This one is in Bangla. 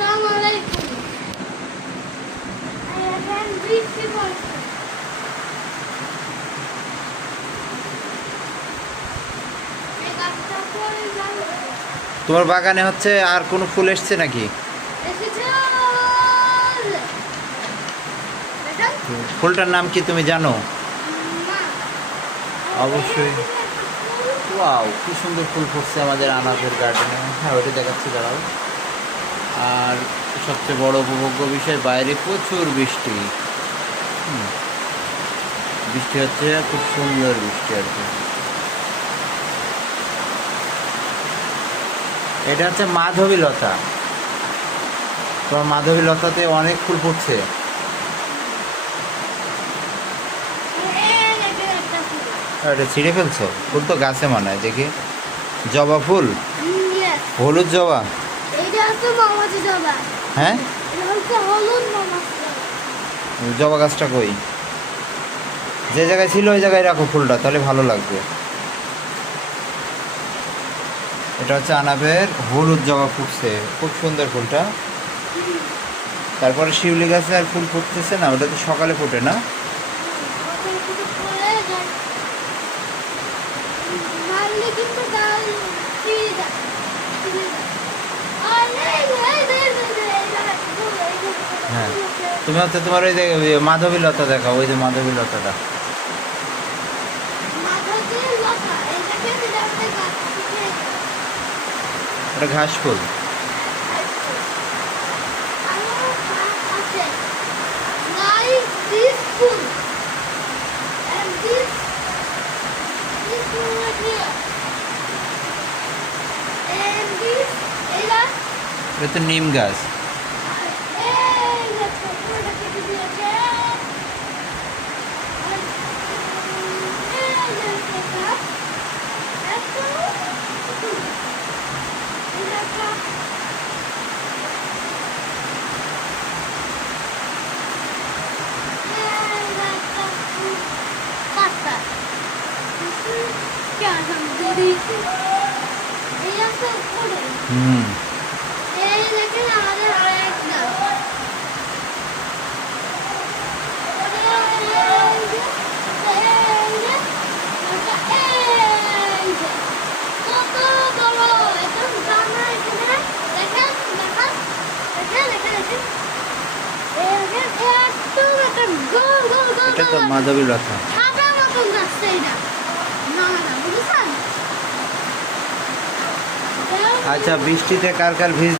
আসসালামু আলাইকুম। এখন বৃষ্টি পড়ছে। এই গাছটা পড়ে যাবে। তোমার বাগানে হচ্ছে আর কোনো ফুল এসছে নাকি? এসেছে। এটা ফুলটার নাম কি তুমি জানো? মা। অবশ্যই। ওয়াও, কি সুন্দর ফুল ফুটছে আমাদের আনাজের গার্ডেনে। হ্যাঁ, ওইটা দেখাচ্ছি, দাঁড়াও। আর সবচেয়ে বড় উপভোগ্য বিষয়, বাইরে প্রচুর বৃষ্টি। বৃষ্টি হচ্ছে, খুব সুন্দর বৃষ্টি আর কি। এটা হচ্ছে মাধবী লতা। তোমার মাধবী লতাতে অনেক ফুল ফুটছে। একটা ফুল। এটা ছিঁড়ে ফেলছো? ফুল তো গাছে মানায়, দেখি। জবা ফুল, Yes. হলুদ জবা। এইটা হচ্ছে মৌমাছি জবা। হ্যাঁ, এটা হচ্ছে হলুদ মৌমাছি জবা। জবা গাছটা কই? যে জায়গায় ছিল ওই জায়গায় রাখো ফুলটা, তাহলে ভালো লাগবে। এটা হচ্ছে আনাবের হলুদ জবা ফুটছে, খুব সুন্দর ফুলটা। তারপরে শিউলি গাছে আর ফুল ফুটতেছে না, ওটা তো সকালে ফোটে না? ওটা একটু পরে যায়। মারলে কিন্তু ডাল ছিঁড়ে যায়। ছিঁড়ে যায়। আরে, হ্যাঁ, তুমি হচ্ছে তোমার ওই যে মাধবী লতা দেখাও, ওই যে মাধবী লতাটা। মাথা দিয়ে লতা। এটাকে যাতে গাছ থেকে ওটা ঘাস ফুল। like this food and this food right here and this এটা এটা তো নিম গাছ। এই দেখো পুরোটা কেটে দিয়েছে আর এই দেখো এত এটা pasta. क्या हम दीदी ये सब पड़े হুম, ये लेकिन हमारे आएगा এটা তো মাধবী লতা। আপনার মতন যাচ্ছে এটা না না বুঝছেন আচ্ছা, বৃষ্টিতে কার কার ভিজ